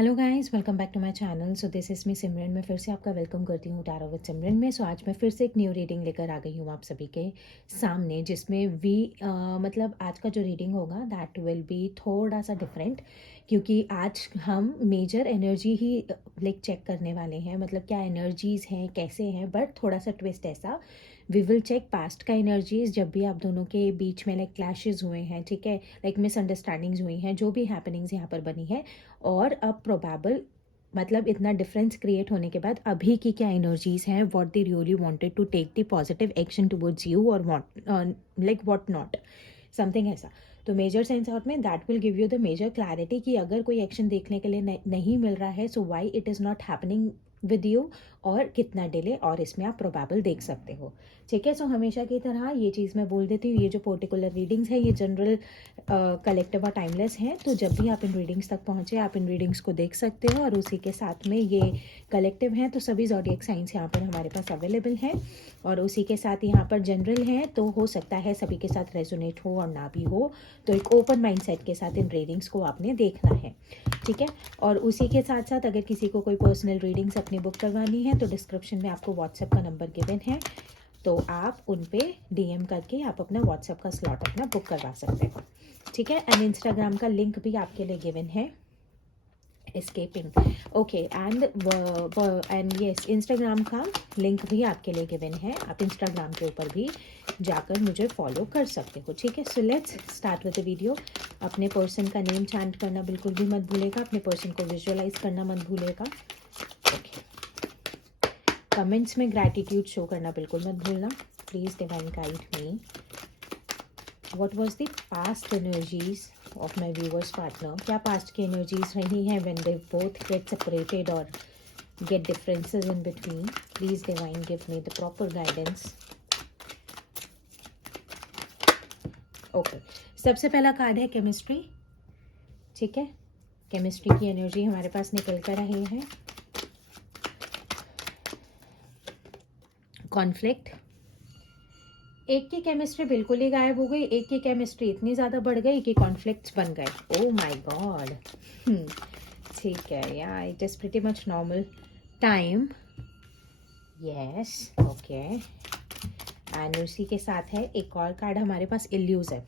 Hello guys, welcome back to my channel. So this is me Simran. मैं फिर से आपका वेलकम करती हूँ टैरो विद सिमरन में। सो आज मैं फिर से एक न्यू रीडिंग लेकर आ गई हूँ आप सभी के सामने, जिसमें मतलब आज का जो रीडिंग होगा दैट विल बी थोड़ा सा डिफरेंट, क्योंकि आज हम मेजर एनर्जी ही लाइक चेक करने वाले हैं। मतलब क्या एनर्जीज़ हैं, कैसे हैं, बट थोड़ा सा ट्विस्ट ऐसा, वी विल चेक पास्ट का एनर्जीज जब भी आप दोनों के बीच में लाइक क्लैशेस हुए हैं, ठीक है, लाइक मिसअंडरस्टैंडिंग्स हुई हैं, जो भी हैपनिंग्स यहाँ पर बनी है, और अब प्रोबेबल मतलब इतना डिफरेंस क्रिएट होने के बाद अभी की क्या एनर्जीज हैं, what they really wanted to take the positive action towards you और what like what not, something ऐसा। तो मेजर सेंस आउट में that will give you the major clarity कि अगर कोई एक्शन देखने के लिए नहीं मिल रहा है, so why it is not happening with you, और कितना डिले, और इसमें आप प्रोबेबल देख सकते हो। ठीक है, सो हमेशा की तरह ये चीज़ मैं बोल देती हूँ, ये जो पर्टिकुलर रीडिंग्स है ये जनरल कलेक्टिव और टाइमलेस हैं। तो जब भी आप इन रीडिंग्स तक पहुँचे आप इन रीडिंग्स को देख सकते हो, और उसी के साथ में ये कलेक्टिव हैं तो सभी ज़ोडिएक साइंस यहाँ पर हमारे पास अवेलेबल हैं, और उसी के साथ यहाँ पर जनरल हैं, तो हो सकता है सभी के साथ रेजोनेट हो और ना भी हो। तो एक ओपन माइंडसेट के साथ इन रीडिंग्स को आपने देखना है, ठीक है। और उसी के साथ साथ अगर किसी को कोई पर्सनल रीडिंग्स अपनी बुक करवानी है तो डिस्क्रिप्शन में आपको व्हाट्सएप का नंबर गिवन है, तो आप उन पे डीएम करके आप अपना व्हाट्सएप का स्लॉट अपना बुक करवा सकते हो, ठीक है। एंड इंस्टाग्राम का लिंक भी आपके लिए गिवन है, escaping, okay. And yes, Instagram का लिंक भी आपके लिए गिवन है, आप इंस्टाग्राम के ऊपर भी जाकर मुझे फॉलो कर सकते हो, ठीक है। So let's start with the video. अपने पर्सन का नेम चैंट करना बिल्कुल भी मत भूलेगा, अपने पर्सन को विजुअलाइज करना मत भूलेगा, ओके। कमेंट्स में ग्रैटिट्यूड शो करना बिल्कुल मत भूलना। Please divine guide me, what was the past energies of my viewers partner. क्या पास्ट की एनर्जीज रही हैं when they both get separated और get differences in between. Please divine give me the proper guidance, okay. सबसे पहला card है chemistry, ठीक है। केमिस्ट्री की एनर्जी हमारे पास निकल कर रही है। कॉन्फ्लिक्ट, एक की केमिस्ट्री बिल्कुल ही गायब हो गई, एक की केमिस्ट्री इतनी ज़्यादा बढ़ गई कि कॉन्फ्लिक्ट्स बन गए। ओह माय गॉड, ठीक है, या it is pretty much normal time, yes, okay. And उसी के साथ है एक और कार्ड हमारे पास, इल्यूसिव,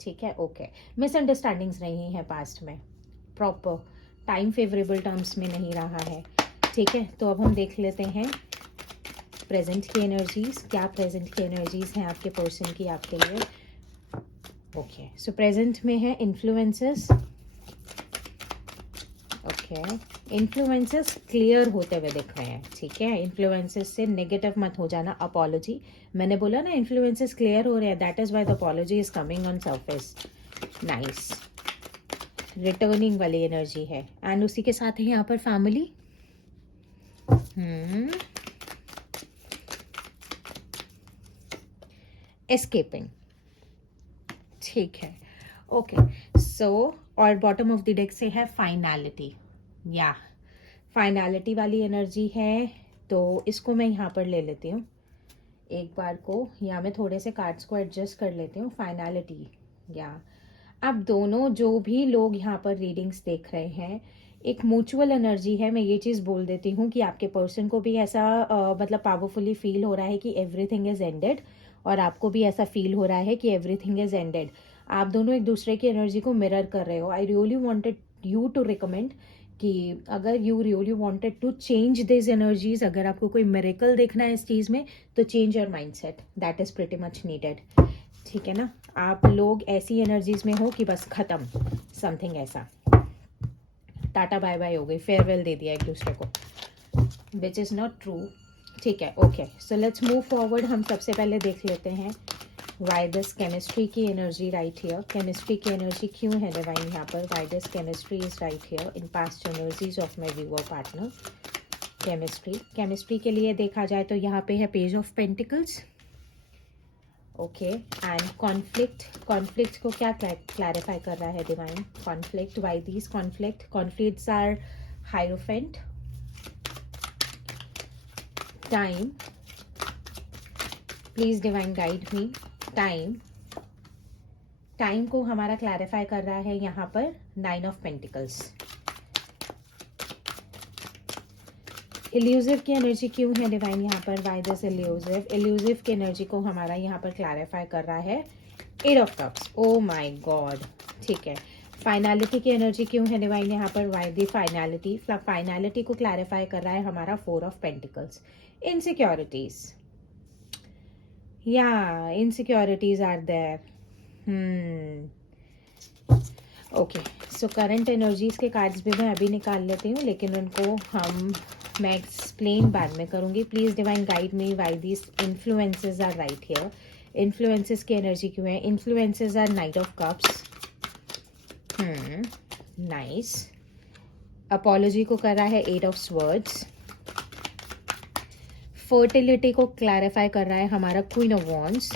ठीक है, ओके। मिसअंडरस्टैंडिंग्स रही हैं पास्ट में, प्रॉपर टाइम फेवरेबल टर्म्स में नहीं रहा है, ठीक है। तो अब हम देख लेते हैं प्रेजेंट की एनर्जीज, क्या प्रेजेंट की एनर्जीज हैं आपके पर्सन की आपके लिए, ओके। सो प्रेजेंट में है इन्फ्लुएंसेस, ओके। इन्फ्लुएंसेस क्लियर होते हुए दिख रहे हैं, ठीक है। इन्फ्लुएंसेस से नेगेटिव मत हो जाना, अपॉलॉजी, मैंने बोला ना इन्फ्लुएंसेस क्लियर हो रहे हैं, that is why the apology is coming on surface, nice. Returning वाली एनर्जी है, एंड उसी के साथ है यहाँ पर फैमिली, एस्केपिंग, ठीक है, ओके। सो और बॉटम ऑफ द डेक से है फाइनैलिटी, या फाइनैलिटी वाली एनर्जी है, तो इसको मैं यहाँ पर ले लेती हूँ एक बार को, या मैं थोड़े से कार्ड्स को एडजस्ट कर लेती हूँ। फाइनैलिटी, या अब दोनों जो भी लोग यहाँ पर रीडिंग्स देख रहे हैं, एक म्यूचुअल एनर्जी है। मैं ये चीज़ बोल देती हूँ कि आपके पर्सन को भी ऐसा मतलब पावरफुली फील हो रहा है कि एवरीथिंग इज एंडेड, और आपको भी ऐसा फील हो रहा है कि एवरीथिंग इज एंडेड। आप दोनों एक दूसरे की एनर्जी को मिरर कर रहे हो। I really wanted you to recommend कि अगर you really wanted to change this energies, अगर आपको कोई मिरेकल देखना है इस चीज़ में, तो change your mindset, that is pretty much needed, ठीक है ना। आप लोग ऐसी एनर्जीज में हो कि बस खत्म, समथिंग ऐसा, टाटा बाय बाय हो गई, फेयरवेल दे दिया एक दूसरे को, विच इज़ नॉट ट्रू, ठीक है, okay. So let's move forward. हम सबसे पहले देख लेते हैं वाई दिस केमिस्ट्री की एनर्जी राइट हियर, केमिस्ट्री की एनर्जी क्यों है डिवाइन यहाँ पर, why this chemistry is right here in past energies of my viewer partner. Chemistry के लिए देखा जाए तो यहाँ पे है page of pentacles, okay. And conflict को क्या क्लैरिफाई कर रहा है divine, conflict, why these conflicts are hierophant, time, please divine guide me, time को हमारा क्लैरिफाई कर रहा है यहाँ पर 9 ऑफ पेंटिकल्स, इल्यूसिव की एनर्जी क्यों है डिवाइन यहाँ पर, वाई दिस इल्यूसिव? इल्यूसिव की एनर्जी को हमारा यहाँ पर क्लैरिफाई कर रहा है eight of cups. Oh my god, ठीक है। फाइनलिटी की एनर्जी क्यों है डिवाइन यहाँ पर, वाई दी फाइनलिटी? फाइनलिटी को क्लैरिफाई कर रहा है हमारा फोर ऑफ पेंटिकल्स। इनसिक्योरिटीज, या insecurities are there. Okay, so current energies के कार्ड्स भी मैं अभी निकाल लेती हूँ, लेकिन उनको मैं एक्सप्लेन बाद में करूँगी। Please divine guide me why these influences are right here. Influences की एनर्जी क्यों है? Influences are knight of cups. Nice. Apology को कर रहा है एट ऑफ स्वर्ड्स। फर्टिलिटी को क्लैरिफाई कर रहा है हमारा क्वीन ऑफ वॉन्ड्स।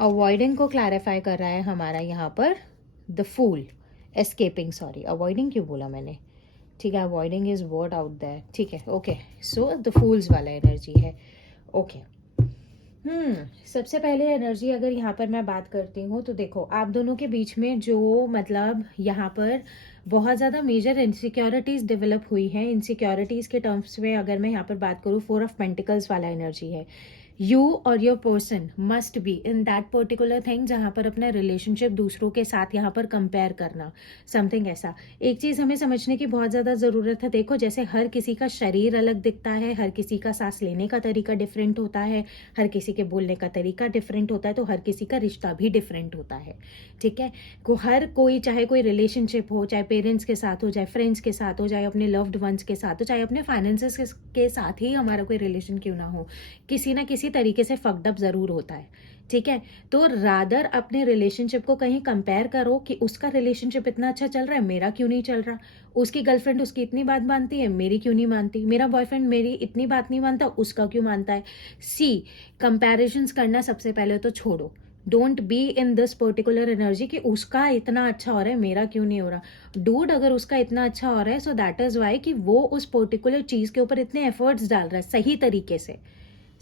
अवॉइडिंग को क्लैरिफाई कर रहा है हमारा यहाँ पर the fool. Escaping, sorry avoiding क्यों बोला मैंने, ठीक है, avoiding is word out that, ठीक है, ओके। सो द फूल्स वाला एनर्जी है, ओके। सबसे पहले एनर्जी अगर यहाँ पर मैं बात करती हूँ तो देखो, आप दोनों के बीच में जो मतलब यहाँ पर बहुत ज़्यादा मेजर इनसिक्योरिटीज़ डेवलप हुई हैं। इनसिक्योरिटीज़ के टर्म्स में अगर मैं यहाँ पर बात करूँ, फोर ऑफ पेंटिकल्स वाला एनर्जी है। यू और your person must be in that particular thing जहाँ पर अपना रिलेशनशिप दूसरों के साथ यहाँ पर कंपेयर करना, समथिंग ऐसा। एक चीज़ हमें समझने की बहुत ज़्यादा ज़रूरत है। देखो, जैसे हर किसी का शरीर अलग दिखता है, हर किसी का सांस लेने का तरीका डिफरेंट होता है, हर किसी के बोलने का तरीका डिफरेंट होता है, तो हर किसी का रिश्ता भी डिफरेंट होता है, ठीक है। हर कोई, चाहे कोई रिलेशनशिप हो, चाहे पेरेंट्स के साथ हो, चाहे फ्रेंड्स के साथ हो, चाहे अपने लव्ड वंस के साथ हो, चाहे अपने फाइनेंसेस के साथ ही हमारा कोई रिलेशन क्यों ना हो, किसी ना किसी तरीके से फक्ड अप ज़रूर होता है, ठीक है। तो रादर अपने रिलेशनशिप को कहीं कंपेयर करो कि उसका रिलेशनशिप इतना अच्छा चल रहा है, मेरा क्यों नहीं चल रहा। उसकी गर्लफ्रेंड उसकी इतनी बात मानती है, मेरी क्यों नहीं मानती। मेरा बॉयफ्रेंड मेरी इतनी बात नहीं मानता, उसका क्यों मानता है। सी, कंपैरिजन्स करना सबसे पहले तो छोड़ो। Don't be in this particular energy कि उसका इतना अच्छा हो रहा है, मेरा क्यों नहीं हो रहा। डूड, अगर उसका इतना अच्छा हो रहा है, सो दैट इज वाई कि वो उस पर्टिकुलर चीज़ के ऊपर इतने एफर्ट्स डाल रहा है सही तरीके से।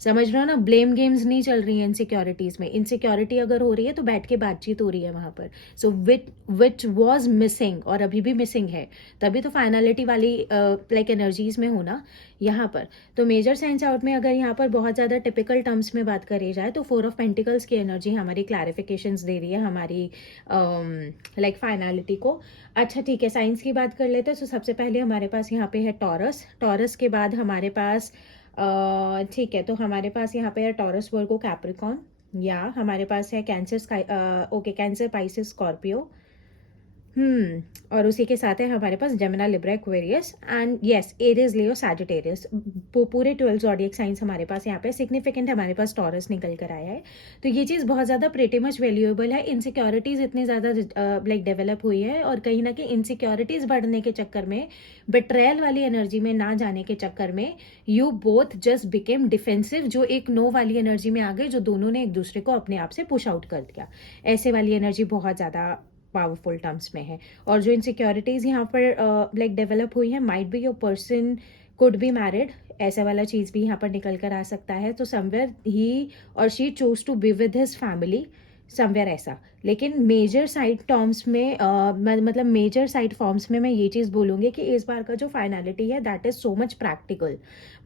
समझ रहे हो ना, ब्लेम गेम्स नहीं चल रही है इनसिक्योरिटीज में। इनसिक्योरिटी अगर हो रही है तो बैठ के बातचीत हो रही है वहां पर। सो विच वॉज मिसिंग और अभी भी मिसिंग है, तभी तो फाइनलिटी वाली लाइक एनर्जीज में होना यहाँ पर। तो मेजर साइंस आउट में अगर यहाँ पर बहुत ज़्यादा टिपिकल टर्म्स में बात करी जाए तो फोर ऑफ पेंटिकल्स की एनर्जी हमारी क्लैरिफिकेशंस दे रही है हमारी लाइक फाइनलिटी को। अच्छा, ठीक है, साइंस की बात कर लेते हैं। तो सबसे पहले हमारे पास यहाँ पे है टॉरस। टॉरस के बाद हमारे पास ठीक है, तो हमारे पास यहाँ पे है टॉरस, वर्गो, कैप्रिकॉन, या हमारे पास है Cancer, okay, Cancer, Pisces, Scorpio. और उसी के साथ है हमारे पास Gemini, Libra, Aquarius and yes Aries, Leo, Sagittarius. पूरे 12 ज़ोडिएक साइंस हमारे पास यहाँ पे सिग्निफिकेंट हमारे पास टॉरस निकल कर आया है। तो ये चीज़ बहुत ज़्यादा प्रेटी मच वैल्यूएबल है। इनसिक्योरिटीज़ इतनी ज़्यादा लाइक डेवलप हुई है, और कहीं ना कहीं इनसिक्योरिटीज़ बढ़ने के चक्कर में, बिट्रेयल वाली एनर्जी में ना जाने के चक्कर में, you both just became defensive, जो एक नो वाली एनर्जी में आ गए, जो दोनों ने एक दूसरे को अपने आप से पुश आउट कर दिया। ऐसे वाली एनर्जी बहुत ज़्यादा पावरफुल टर्म्स में है। और जो इनसिक्योरिटीज़ यहाँ पर लाइक डेवलप हुई है, might be your person could be married, ऐसा वाला चीज़ भी यहाँ पर निकल कर आ सकता है। तो समवेयर ही और she chose to be with his family, somewhere ऐसा। लेकिन मेजर साइड टर्म्स में मतलब मेजर साइड फॉर्म्स में मैं ये चीज़ बोलूँगी कि इस बार का जो फाइनलिटी है that is so much practical.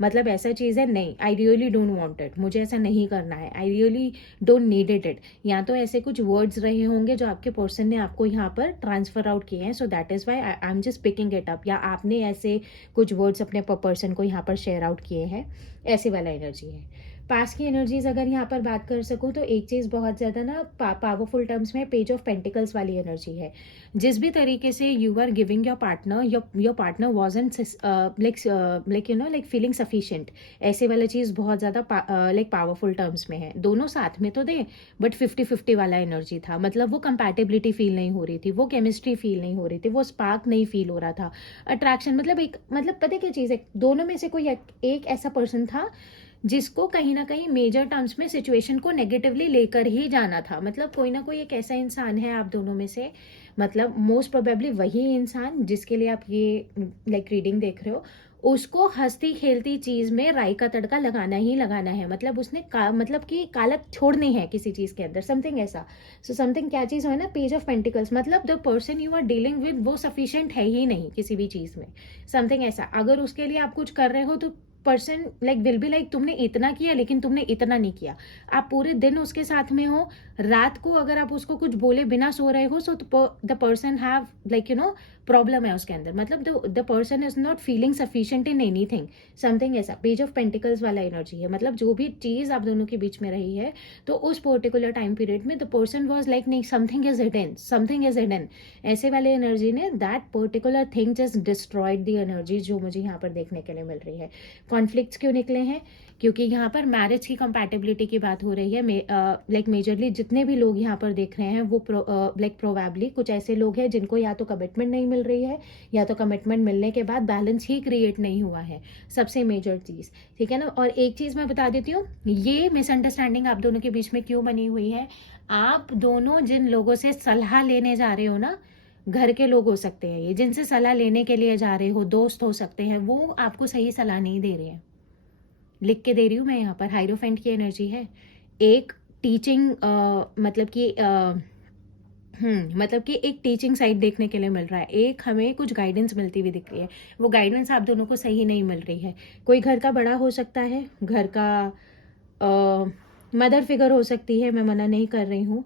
मतलब ऐसा चीज़ है, नहीं, I really don't want it, मुझे ऐसा नहीं करना है, I really don't needed it. या तो ऐसे कुछ वर्ड्स रहे होंगे जो आपके पर्सन ने आपको यहाँ पर ट्रांसफर आउट किए हैं, सो that is Y I am just picking it up, या आपने ऐसे कुछ वर्ड्स अपने पर्सन को यहाँ पर शेयर आउट किए हैं, ऐसे वाला एनर्जी है। पास की एनर्जीज अगर यहाँ पर बात कर सकूँ तो एक चीज़ बहुत ज़्यादा ना पावरफुल टर्म्स में पेज ऑफ पेंटिकल्स वाली एनर्जी है। जिस भी तरीके से you are giving your partner, your partner wasn't like you know like feeling sufficient, ऐसे वाला चीज़ बहुत ज़्यादा लाइक पावरफुल टर्म्स में है। दोनों साथ में तो दे, बट 50-50 वाला एनर्जी था। मतलब वो कंपैटिबिलिटी फील नहीं हो रही थी, वो केमिस्ट्री फील नहीं हो रही थी, वो स्पार्क नहीं फील हो रहा था, अट्रैक्शन, मतलब एक, मतलब पता क्या चीज़ है, दोनों में से कोई एक ऐसा पर्सन था जिसको कहीं ना कहीं मेजर टर्म्स में सिचुएशन को नेगेटिवली लेकर ही जाना था। मतलब कोई ना कोई एक ऐसा इंसान है आप दोनों में से, मतलब मोस्ट प्रोबेबली वही इंसान जिसके लिए आप ये लाइक रीडिंग देख रहे हो, उसको हँसती खेलती चीज़ में राई का तड़का लगाना ही लगाना है। मतलब उसने मतलब कि कालक छोड़नी है किसी चीज़ के अंदर, समथिंग ऐसा। सो समथिंग क्या चीज़ हो ना, पेज ऑफ पेंटिकल्स, मतलब the person you are dealing with वो सफिशिएंट है ही नहीं किसी भी चीज़ में, समथिंग ऐसा। अगर उसके लिए आप कुछ कर रहे हो तो person like will be like तुमने इतना किया लेकिन तुमने इतना नहीं किया। आप पूरे दिन उसके साथ में हो, रात को अगर आप उसको कुछ बोले बिना सो रहे हो, so the person have like problem है उसके अंदर, मतलब the person is not feeling sufficient in anything, something ऐसा। पेज ऑफ पेंटिकल्स वाला एनर्जी है, मतलब जो भी चीज़ आप दोनों के बीच में रही है, तो उस पर्टिकुलर टाइम पीरियड में द पर्सन वाज लाइक नहीं, something is hidden, something is hidden, ऐसे वाले एनर्जी ने that particular thing just destroyed the energy जो मुझे यहाँ पर देखने के लिए मिल रही है। कॉन्फ्लिक्ट्स क्यों निकले हैं? क्योंकि यहाँ पर मैरिज की कंपैटिबिलिटी की बात हो रही है। लाइक मेजरली जितने भी लोग यहाँ पर देख रहे हैं वो लाइक प्रोबेबली कुछ ऐसे लोग हैं जिनको या तो कमिटमेंट नहीं मिल रही है, या तो कमिटमेंट मिलने के बाद बैलेंस ही क्रिएट नहीं हुआ है, सबसे मेजर चीज़, ठीक है ना। और एक चीज़ मैं बता देती हूँ, ये मिसअंडरस्टैंडिंग आप दोनों के बीच में क्यों बनी हुई है। आप दोनों जिन लोगों से सलाह लेने जा रहे हो ना, घर के लोग हो सकते हैं ये, जिनसे सलाह लेने के लिए जा रहे हो, दोस्त हो सकते हैं, वो आपको सही सलाह नहीं दे रहे हैं। लिख के दे रही हूँ मैं यहाँ पर, हाइरोफेंट की एनर्जी है। एक टीचिंग मतलब कि मतलब कि एक टीचिंग साइड देखने के लिए मिल रहा है, एक हमें कुछ गाइडेंस मिलती हुई दिख रही है, वो गाइडेंस आप दोनों को सही नहीं मिल रही है। कोई घर का बड़ा हो सकता है, घर का मदर फिगर हो सकती है, मैं मना नहीं कर रही हूँ,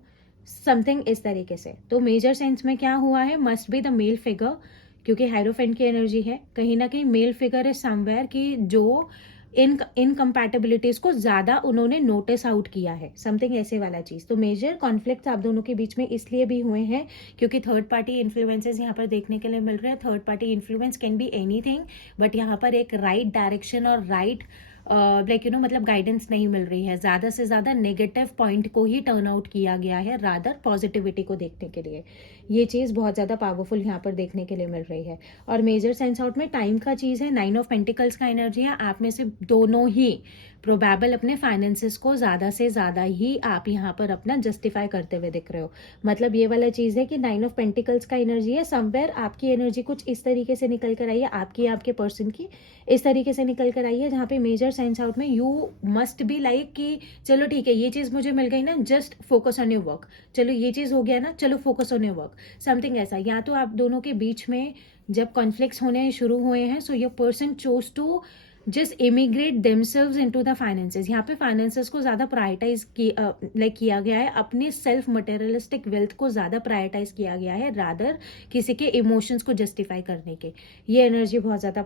समथिंग इस तरीके से। तो मेजर सेंस में क्या हुआ है, must be the male figure, क्योंकि हाइरोफेंट की एनर्जी है, कहीं ना कहीं मेल फिगर इज समवेयर की जो इन इनकम्पैटिबिलिटीज को ज्यादा उन्होंने नोटिस आउट किया है, समथिंग ऐसे वाला चीज। तो मेजर कॉन्फ्लिक्ट्स आप दोनों के बीच में इसलिए भी हुए हैं क्योंकि थर्ड पार्टी इन्फ्लुएंसेस यहाँ पर देखने के लिए मिल रहे हैं। Third party influence can be anything, but यहाँ पर एक राइट डायरेक्शन और राइट लाइक मतलब गाइडेंस नहीं मिल रही है। ज़्यादा से ज़्यादा नेगेटिव पॉइंट को ही टर्न आउट किया गया है रादर पॉजिटिविटी को देखने के लिए। ये चीज़ बहुत ज़्यादा पावरफुल यहाँ पर देखने के लिए मिल रही है। और मेजर सेंस आउट में टाइम का चीज़ है, 9 ऑफ पेंटिकल्स का एनर्जी है। आप में से दोनों ही प्रोबेबल अपने फाइनेंसेस को ज़्यादा से ज़्यादा ही आप यहाँ पर अपना जस्टिफाई करते हुए दिख रहे हो। मतलब ये वाला चीज़ है कि 9 ऑफ पेंटिकल्स का एनर्जी है, समवेयर आपकी एनर्जी कुछ इस तरीके से निकल कर आई है, आपकी आपके पर्सन की इस तरीके से निकल कर आई है, जहाँ पे मेजर सेंस आउट में यू मस्ट बी लाइक कि चलो ठीक है, ये चीज़ मुझे मिल गई ना, just focus on your work, चलो ये चीज़ हो गया ना, चलो focus on your work, something ऐसा। या तो आप दोनों के बीच में जब कॉन्फ्लिक्ट्स होने शुरू हुए हैं, so your person chose to just immigrate themselves into the finances. यहाँ पे फाइनेंसेस को ज़्यादा प्रायोरिटाइज किया गया है, अपने सेल्फ मटेरियलिस्टिक वेल्थ को ज़्यादा प्रायोरिटाइज किया गया है रादर किसी के इमोशंस को जस्टिफाई करने के। ये एनर्जी बहुत ज़्यादा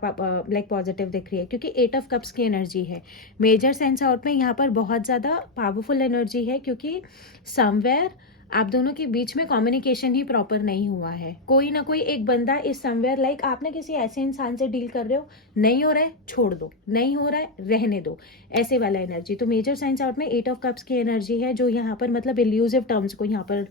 लाइक पॉजिटिव दिख रही है क्योंकि 8 ऑफ कप्स की एनर्जी है। मेजर सेंस आउट में यहाँ पर बहुत ज़्यादा पावरफुल एनर्जी है क्योंकि समवेयर आप दोनों के बीच में कम्युनिकेशन ही प्रॉपर नहीं हुआ है। कोई ना कोई एक बंदा इस समवेयर लाइक आप ना किसी ऐसे इंसान से डील कर रहे हो, नहीं हो रहा है छोड़ दो, नहीं हो रहा है रहने दो, ऐसे वाला एनर्जी। तो मेजर साइंस आउट में 8 ऑफ कप्स की एनर्जी है जो यहाँ पर मतलब इल्यूसिव टर्म्स को यहाँ पर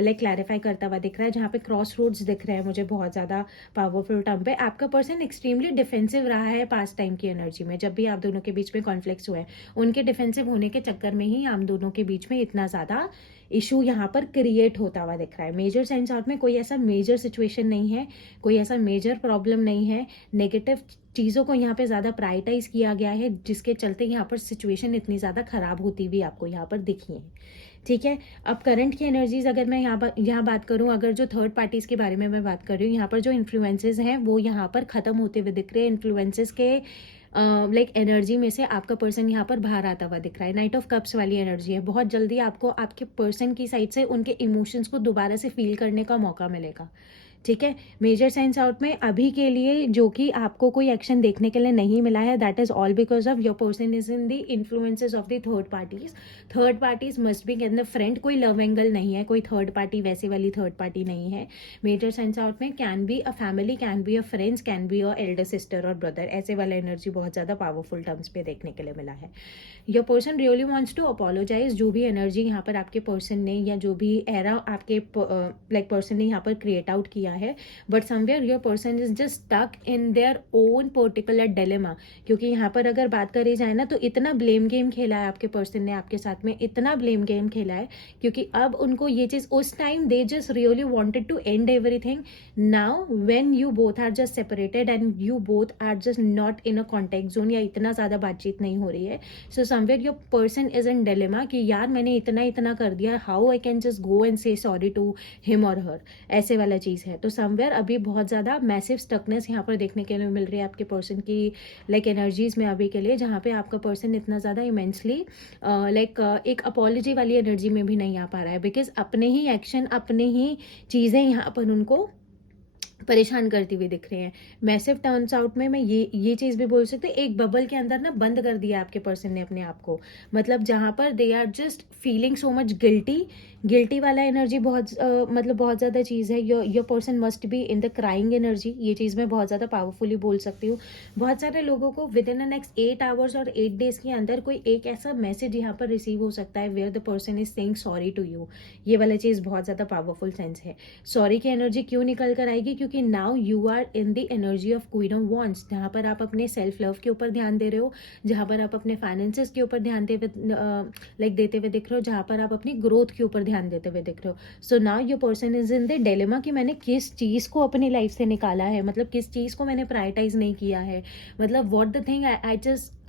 लाइक क्लैरिफाई करता हुआ दिख रहा है, जहाँ पे क्रॉस रोड्स दिख रहे हैं मुझे बहुत ज़्यादा पावरफुल टर्म पे। आपका पर्सन एक्सट्रीमली डिफेंसिव रहा है पास्ट टाइम की एनर्जी में, जब भी आप दोनों के बीच में कॉन्फ्लिक्ट्स हुए हैं उनके डिफेंसिव होने के चक्कर में ही हम दोनों के बीच में इतना ज़्यादा इशू यहाँ पर क्रिएट होता हुआ दिख रहा है। मेजर साइंस आउट में कोई ऐसा मेजर सिचुएशन नहीं है, कोई ऐसा मेजर प्रॉब्लम नहीं है, नेगेटिव चीज़ों को यहाँ पे ज़्यादा प्रायोरिटाइज किया गया है जिसके चलते यहाँ पर सिचुएशन इतनी ज़्यादा खराब होती हुई आपको यहाँ पर दिखी है, ठीक है। अब करंट की एनर्जीज अगर मैं यहाँ बात करूँ, अगर जो थर्ड पार्टीज के बारे में मैं बात कर रही हूँ, यहाँ पर जो इन्फ्लुएंसेस हैं वो यहाँ पर ख़त्म होते हुए दिख रहे हैं। इन्फ्लुएंसेस के लाइक एनर्जी में से आपका पर्सन यहाँ पर बाहर आता हुआ दिख रहा है। नाइट ऑफ कप्स वाली एनर्जी है, बहुत जल्दी आपको आपके पर्सन की साइड से उनके इमोशंस को दोबारा से फील करने का मौका मिलेगा, ठीक है। मेजर साइंस आउट में अभी के लिए जो कि आपको कोई एक्शन देखने के लिए नहीं मिला है, that is all because of your person is in the influences of the third parties. Third parties must be in the friend, कोई लव एंगल नहीं है, कोई थर्ड पार्टी वैसे वाली थर्ड पार्टी नहीं है। मेजर साइंस आउट में can be a family, can be a friends, can be a elder sister और ब्रदर, ऐसे वाला एनर्जी बहुत ज़्यादा पावरफुल टर्म्स पे देखने के लिए मिला है। Your person really wants to apologize, जो भी एनर्जी यहाँ पर आपके पर्सन ने या जो भी एरा आपके लाइक पर्सन ने यहाँ पर क्रिएट आउट किया किया है, but somewhere your person is just stuck in their own particular dilemma. क्योंकि यहाँ पर अगर बात करी जाए ना, तो इतना ब्लेम गेम खेला है आपके पर्सन ने आपके साथ में, इतना ब्लेम गेम खेला है, क्योंकि अब उनको ये चीज़, उस time they just really wanted to end everything. Now when you both are just separated and you both are just not in a contact zone, या इतना ज़्यादा बातचीत नहीं हो रही है, so somewhere your person is in dilemma कि यार मैंने इतना इतना कर दिया, how I can just go and say sorry to him और हर, ऐसे वाला चीज़ है। तो समवेयर अभी बहुत ज़्यादा मैसिव स्टकनेस यहाँ पर देखने के लिए मिल रही है आपके पर्सन की लाइक एनर्जीज में अभी के लिए, जहाँ पे आपका पर्सन इतना ज़्यादा इमेंसली लाइक एक अपॉलॉजी वाली एनर्जी में भी नहीं आ पा रहा है, बिकॉज अपने ही एक्शन, अपने ही चीज़ें यहाँ पर उनको परेशान करती हुई दिख रहे हैं। मैसिव टर्न्स आउट में मैं ये चीज़ भी बोल सकती हूँ, एक बबल के अंदर ना बंद कर दिया आपके पर्सन ने अपने आप को, मतलब जहाँ पर they are just feeling so much guilty वाला एनर्जी बहुत मतलब बहुत ज़्यादा चीज़ है। Your person must be in the crying energy, ये चीज़ मैं बहुत ज़्यादा पावरफुली बोल सकती हूँ। बहुत सारे लोगों को with in the next 8 hours और 8 डेज के अंदर कोई एक ऐसा मैसेज यहाँ पर रिसीव हो सकता है where the person is saying sorry to you. ये वाला चीज़ बहुत ज़्यादा पावरफुल सेंस है। सॉरी की एनर्जी क्यों निकल कर आएगी? क्योंकि now you are in the energy of queen of wands, जहाँ पर आप अपने सेल्फ लव के ऊपर ध्यान दे रहे हो, जहाँ पर आप अपने फाइनेंसेस के ऊपर ध्यान देते हुए दिख रहे हो, जहाँ पर आप अपनी ग्रोथ के ऊपर ध्यान देते हुए दिख रहे हो। So now your person is in the dilemma कि मैंने किस चीज़ को अपनी लाइफ से निकाला है, मतलब किस चीज़ को मैंने प्रायोरिटाइज नहीं किया है, मतलब what the thing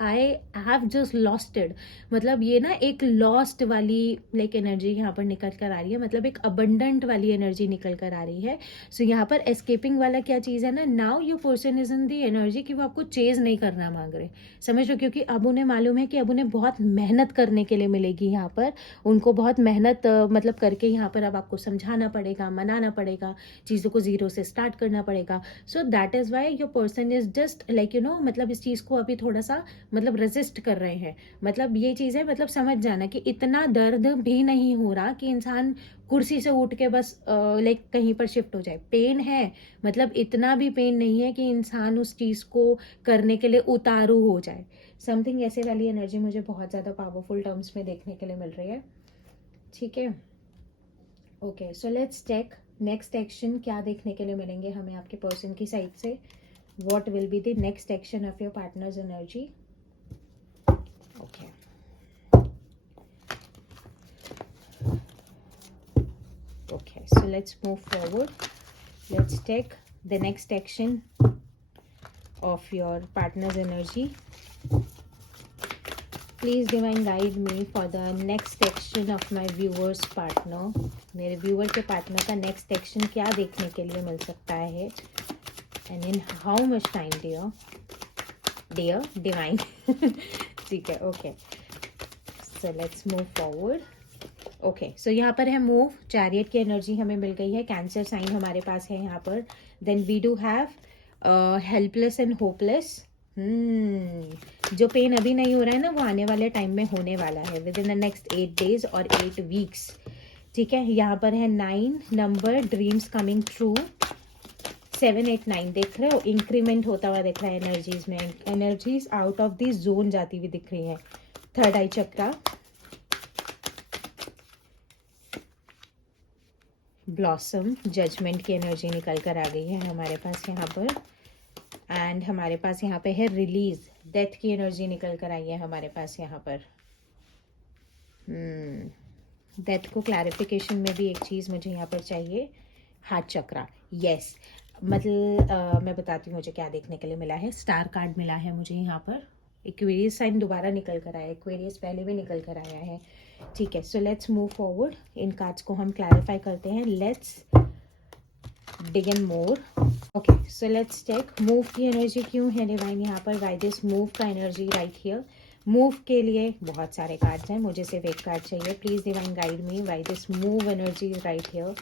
I have just lost it. मतलब ये ना एक लॉस्ट वाली लाइक एनर्जी यहाँ पर निकल कर आ रही है, मतलब एक अबंडेंट वाली एनर्जी निकल कर आ रही है। सो यहाँ पर एस्केपिंग वाला क्या चीज़ है ना, now your person is in the energy कि वो आपको चेज नहीं करना मांग रहे, समझ लो, क्योंकि अब उन्हें मालूम है कि अब उन्हें बहुत मेहनत करने के लिए मिलेगी यहाँ पर, उनको बहुत मेहनत मतलब करके यहाँ पर अब आपको समझाना पड़ेगा, मनाना पड़ेगा, चीज़ों को जीरो से स्टार्ट करना पड़ेगा। सो that is why your person is just like you no, मतलब इस चीज़ को अभी थोड़ा सा मतलब रेजिस्ट कर रहे हैं। मतलब ये चीज़ है, मतलब समझ जाना कि इतना दर्द भी नहीं हो रहा कि इंसान कुर्सी से उठ के बस लाइक कहीं पर शिफ्ट हो जाए। पेन है, मतलब इतना भी पेन नहीं है कि इंसान उस चीज़ को करने के लिए उतारू हो जाए। समथिंग ऐसे वाली एनर्जी मुझे बहुत ज़्यादा पावरफुल टर्म्स में देखने के लिए मिल रही है। ठीक है, okay, so let's check next action क्या देखने के लिए मिलेंगे हमें आपके पर्सन की साइड से। What will be the next action of your partners energy? Okay, okay, so let's move forward. Let's take the next action of your partner's energy. Please divine guide me for the next action of my viewer's partner. मेरे viewer के partner का next action क्या देखने के लिए मिल सकता है, and in how much time dear divine. ठीक है, okay, so let's move forward. Okay, so यहाँ पर है मूव, चैरियट की एनर्जी हमें मिल गई है, कैंसर साइन हमारे पास है यहाँ पर। Then we do have helpless and hopeless. जो पेन अभी नहीं हो रहा है ना, वो आने वाले टाइम में होने वाला है with in the next 8 days और 8 वीक्स। ठीक है, यहाँ पर है 9 नंबर, ड्रीम्स कमिंग ट्रू। 7, 8, 9 देख रहे हो, इंक्रीमेंट होता हुआ दिख रहा है एनर्जीज में, energies out of the zone जाती हुई दिख रही है। थर्ड आई चक्रा, ब्लॉसम, जजमेंट की एनर्जी निकल कर आ गई है हमारे पास यहाँ पर। एंड हमारे पास यहाँ पे है रिलीज, डेथ की एनर्जी निकल कर आई है हमारे पास यहाँ पर। डेथ को क्लैरिफिकेशन में भी एक चीज़ मुझे यहाँ पर चाहिए, हार्ट चक्रा। यस, मतलब मैं बताती हूँ मुझे क्या देखने के लिए मिला है। स्टार कार्ड मिला है मुझे यहाँ पर, एक्वेरियस साइन दोबारा निकल कर आया है, एक्वेरियस पहले भी निकल कर आया है। ठीक है, सो लेट्स मूव फॉरवर्ड, इन कार्ड्स को हम क्लैरिफाई करते हैं। Let's dig in more. Okay, so let's check move की एनर्जी क्यों है डिवाइन यहाँ पर, वाई दिस मूव का एनर्जी राइट हियर। मूव के लिए बहुत सारे कार्ड्स हैं, मुझे सिर्फ एक कार्ड चाहिए। Please divine guide me, why this move energy right here.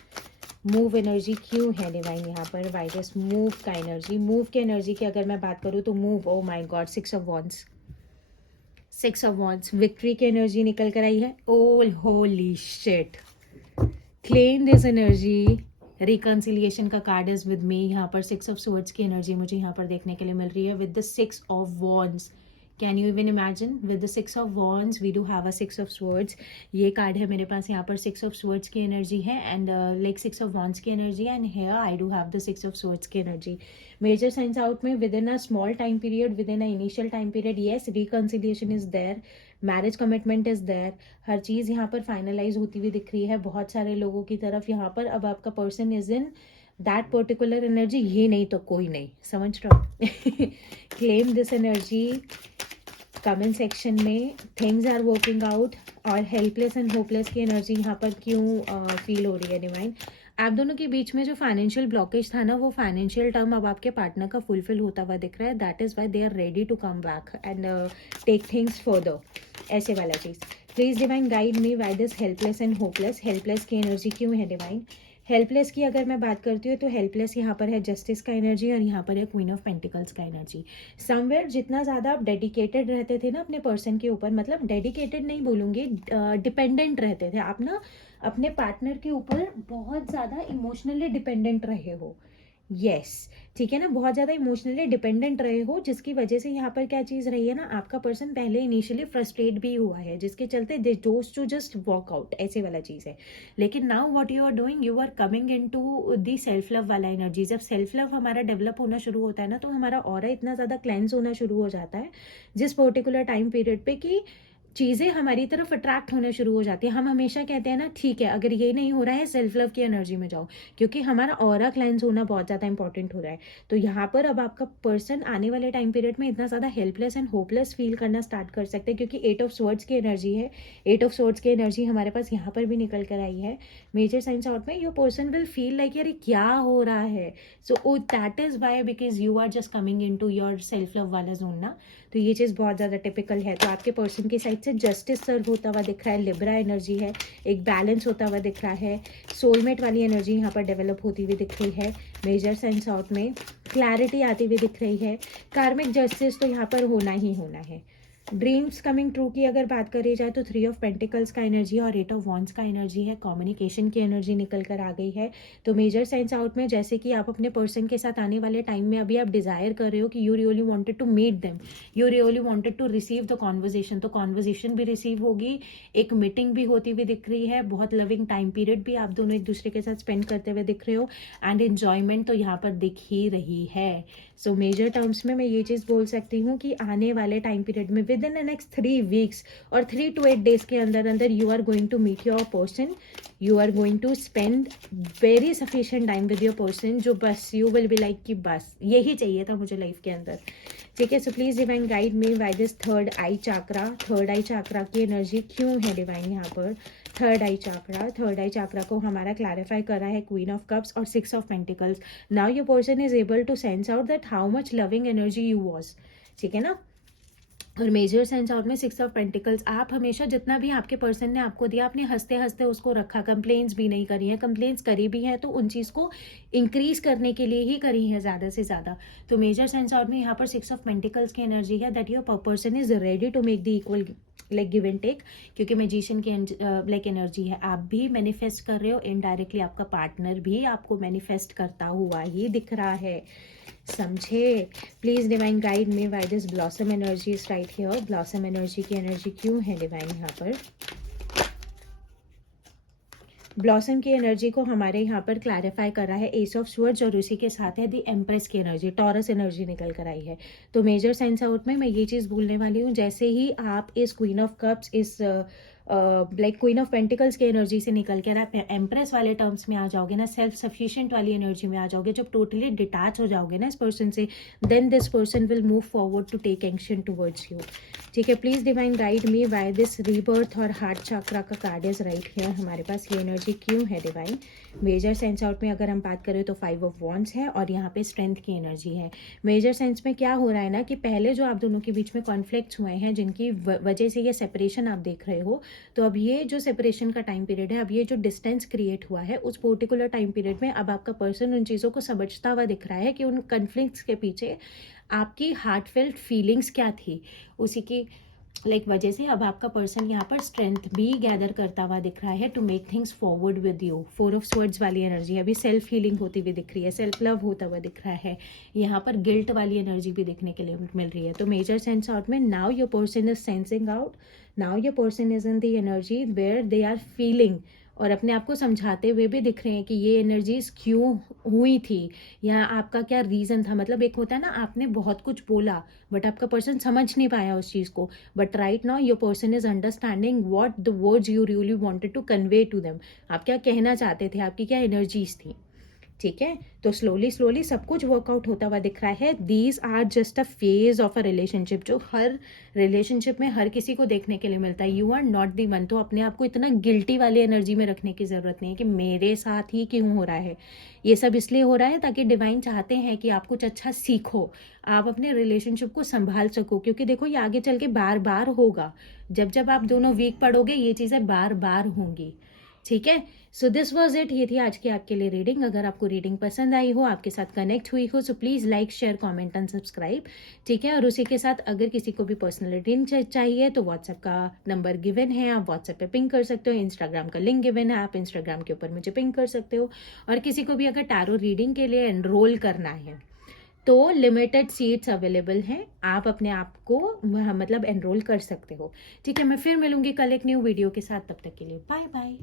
Move energy क्यों है डिवाइन यहाँ पर, वाई दिस मूव का एनर्जी। मूव की एनर्जी की अगर मैं बात करूँ तो move, O my God, 6 of wands, 6 of wands, victory की एनर्जी निकल कर आई है। ओल holy shit, claim this energy. Reconciliation का कार्ड इज विद मी यहाँ पर। 6 ऑफ स्वॉर्ड्स की एनर्जी मुझे यहाँ पर देखने के लिए मिल रही है with the 6 of wands. Can you even imagine with the 6 of wands we do have a 6 of swords. ये कार्ड है मेरे पास यहाँ पर 6 ऑफ स्वर्ड्स की एनर्जी है एंड लाइक 6 ऑफ वॉन्ड्स की एनर्जी है and here I do have the 6 of swords की एनर्जी. मेजर साइंस आउट में with in a small time period, with in a initial time period, yes reconciliation is there, marriage commitment is there. हर चीज़ यहाँ पर finalise होती हुई दिख रही है बहुत सारे लोगों की तरफ यहाँ पर. अब आपका person is in that particular energy, ये नहीं तो कोई नहीं, समझ रहे हो. Claim this energy comment section में. Things are working out. और हेल्पलेस एंड होपलेस की एनर्जी यहाँ पर क्यों फील हो रही है डिवाइन. आप दोनों के बीच में जो फाइनेंशियल ब्लॉकेज था ना, वो फाइनेंशियल टर्म अब आपके पार्टनर का फुलफिल होता हुआ दिख रहा है. That is why they are ready to come back and take things further, ऐसे वाला चीज़. Please divine guide me why this helpless and hopeless. Helpless की एनर्जी क्यों है डिवाइन. हेल्पलेस की अगर मैं बात करती हूँ तो हेल्पलेस यहाँ पर है जस्टिस का एनर्जी और यहाँ पर है क्वीन ऑफ पेंटिकल्स का एनर्जी. समवेयर जितना ज़्यादा आप डेडिकेटेड रहते थे ना अपने पर्सन के ऊपर, मतलब डेडिकेटेड नहीं बोलूँगी, डिपेंडेंट रहते थे आप ना अपने पार्टनर के ऊपर, बहुत ज़्यादा इमोशनली डिपेंडेंट रहे हो. यस, ठीक है ना, बहुत ज़्यादा इमोशनली डिपेंडेंट रहे हो, जिसकी वजह से यहाँ पर क्या चीज़ रही है ना, आपका पर्सन पहले इनिशियली फ्रस्ट्रेट भी हुआ है, जिसके चलते they chose to just walk out, ऐसे वाला चीज़ है. लेकिन now what you are doing, you are coming into the self love वाला एनर्जी. जब सेल्फ लव हमारा डेवलप होना शुरू होता है ना, तो हमारा ऑरा इतना ज़्यादा क्लेंस होना शुरू हो जाता है जिस पर्टिकुलर टाइम पीरियड पे कि चीज़ें हमारी तरफ अट्रैक्ट होने शुरू हो जाती है. हम हमेशा कहते हैं ना, ठीक है अगर ये नहीं हो रहा है सेल्फ लव की एनर्जी में जाओ, क्योंकि हमारा ऑरा क्लेंस होना बहुत ज़्यादा इंपॉर्टेंट हो रहा है. तो यहाँ पर अब आपका पर्सन आने वाले टाइम पीरियड में इतना ज़्यादा हेल्पलेस एंड होपलेस फील करना स्टार्ट कर सकते हैं, क्योंकि 8 ऑफ स्वॉर्ड्स की एनर्जी है. 8 ऑफ स्वॉर्ड्स की एनर्जी हमारे पास यहाँ पर भी निकल कर आई है. मेजर साइंस आउट में your person will feel like यार क्या हो रहा है. So that is why, because you are just coming in to your self love वाला जोन ना. तो ये चीज़ बहुत ज़्यादा टिपिकल है. तो आपके पर्सन की साइड से जस्टिस सर्व होता हुआ दिख रहा है, लिब्रा एनर्जी है, एक बैलेंस होता हुआ दिख रहा है, सोलमेट वाली एनर्जी यहाँ पर डेवलप होती हुई दिख रही है. मेजर सेंस आउट में क्लैरिटी आती हुई दिख रही है. कार्मिक जस्टिस तो यहाँ पर होना ही होना है. ड्रीम्स कमिंग ट्रू की अगर बात करी जाए तो 3 ऑफ पेंटिकल्स का एनर्जी और 8 ऑफ वॉन्ड्स का एनर्जी है. कम्युनिकेशन की एनर्जी निकल कर आ गई है. तो मेजर सेंस आउट में जैसे कि आप अपने पर्सन के साथ आने वाले टाइम में अभी आप डिज़ायर कर रहे हो कि you really wanted to meet them, you really wanted to receive the conversation. तो कॉन्वर्जेशन भी रिसीव होगी, एक मीटिंग भी होती हुई दिख रही है, बहुत लविंग टाइम पीरियड भी आप दोनों एक दूसरे के साथ स्पेंड करते हुए दिख रहे हो एंड एन्जॉयमेंट तो यहाँ पर दिख ही रही है. सो मेजर टर्म्स में मैं ये चीज़ बोल सकती हूँ कि आने वाले टाइम पीरियड में with in the next 3 weeks और 3 to 8 डेज के अंदर अंदर you are going to meet your person, you are going to spend very sufficient time with your person, जो बस यू विल बी लाइक कि बस यही चाहिए था मुझे लाइफ के अंदर. ठीक है. So please divine guide me by this third eye chakra. Third eye chakra की एनर्जी क्यों है डिवाइन यहाँ पर. Third eye chakra, third eye chakra को हमारा क्लैरिफाई करा है क्वीन ऑफ कप्स और 6 of pentacles. Now your person is able to sense out that how much loving energy you was. ठीक है ना. और मेजर सेंस आउट में 6 ऑफ पेंटिकल्स, आप हमेशा जितना भी आपके पर्सन ने आपको दिया आपने हंसते हंसते उसको रखा, कंप्लेंट्स भी नहीं करी हैं, कंप्लेंट्स करी भी हैं तो उन चीज़ को इंक्रीज करने के लिए ही करी है ज़्यादा से ज़्यादा. तो मेजर सेंस आउट में यहाँ पर 6 ऑफ पेंटिकल्स की एनर्जी है that your person is ready to make the equal like give and take, क्योंकि मैजिशियन की लाइक एनर्जी है. आप भी मैनिफेस्ट कर रहे हो, इनडायरेक्टली आपका पार्टनर भी आपको मैनिफेस्ट करता हुआ ही दिख रहा है. समझे. Please divine guide me why this blossom energy is right here. Blossom energy की एनर्जी क्यों है डिवाइन यहाँ पर. ब्लॉसम की एनर्जी को हमारे यहाँ पर क्लैरिफाई कर रहा है एस ऑफ स्वर्ड्स और उसी के साथ है दी एम्प्रेस की एनर्जी, टॉरस एनर्जी निकल कर आई है. तो मेजर सेंस आउट में मैं ये चीज़ बोलने वाली हूँ, जैसे ही आप इस क्वीन ऑफ कप्स, इस लाइक क्वीन ऑफ पेंटिकल्स की एनर्जी से निकल कर आप एम्प्रेस वाले टर्म्स में आ जाओगे ना, सेल्फ सफिशिएंट वाली एनर्जी में आ जाओगे, जब टोटली डिटैच हो जाओगे ना इस पर्सन से, then this person will move forward to take action towards you. ठीक है. Please divine guide me by this rebirth और हार्ट चक्रा का कार्ड इज राइट हियर. हमारे पास ये एनर्जी क्यों है डिवाइन. मेजर सेंस आउट में अगर हम बात करें तो 5 ऑफ वॉन्ड्स है और यहाँ पे स्ट्रेंथ की एनर्जी है. मेजर सेंस में क्या हो रहा है ना कि पहले जो आप दोनों के बीच में कॉन्फ्लिक्ट्स हुए हैं जिनकी वजह से ये सेपरेशन आप देख रहे हो, तो अब ये जो सेपरेशन का टाइम पीरियड है, अब ये जो डिस्टेंस क्रिएट हुआ है उस पर्टिकुलर टाइम पीरियड में अब आपका पर्सन उन चीज़ों को समझता हुआ दिख रहा है कि उन कॉन्फ्लिक्ट्स के पीछे आपकी हार्टफेल्ट फीलिंग्स क्या थी, उसी की वजह से अब आपका पर्सन यहाँ पर स्ट्रेंथ भी गैदर करता हुआ दिख रहा है to make things forward with you. 4 of swords वाली एनर्जी अभी सेल्फ हीलिंग होती हुई दिख रही है, सेल्फ लव होता हुआ दिख रहा है। यहाँ पर गिल्ट वाली एनर्जी भी देखने के लिए मिल रही है। तो मेजर सेंस आउट में now your person is sensing out, now your person is in the energy where they are feeling, और अपने आप को समझाते हुए भी दिख रहे हैं कि ये एनर्जीज क्यों हुई थी या आपका क्या रीज़न था। मतलब एक होता है ना, आपने बहुत कुछ बोला बट आपका पर्सन समझ नहीं पाया उस चीज़ को, but right now your person is understanding what the words you really wanted to convey to them. आप क्या कहना चाहते थे, आपकी क्या एनर्जीज थी। ठीक है, तो स्लोली स्लोली सब कुछ वर्कआउट होता हुआ दिख रहा है। These are just a phase of a relationship, जो हर रिलेशनशिप में हर किसी को देखने के लिए मिलता है। You are not the one. तो अपने आप को इतना गिल्टी वाली एनर्जी में रखने की ज़रूरत नहीं है कि मेरे साथ ही क्यों हो रहा है। ये सब इसलिए हो रहा है ताकि डिवाइन चाहते हैं कि आप कुछ अच्छा सीखो, आप अपने रिलेशनशिप को संभाल सको, क्योंकि देखो ये आगे चल के बार बार होगा। जब जब आप दोनों वीक पड़ोगे ये चीज़ें बार बार होंगी। ठीक है, सो दिस वॉज इट। ये थी आज की आपके लिए रीडिंग। अगर आपको रीडिंग पसंद आई हो, आपके साथ कनेक्ट हुई हो, so please like share comment and subscribe. ठीक है, और उसी के साथ अगर किसी को भी पर्सनल रीडिंग चाहिए तो व्हाट्सएप का नंबर गिवन है, आप व्हाट्सएप पे पिंग कर सकते हो। इंस्टाग्राम का लिंक गिवन है, आप इंस्टाग्राम के ऊपर मुझे पिंग कर सकते हो। और किसी को भी अगर टैरो रीडिंग के लिए एनरोल करना है तो लिमिटेड सीट्स अवेलेबल हैं, आप अपने आप को मतलब एनरोल कर सकते हो। ठीक है, मैं फिर मिलूंगी कल एक न्यू वीडियो के साथ। तब तक के लिए बाय बाय।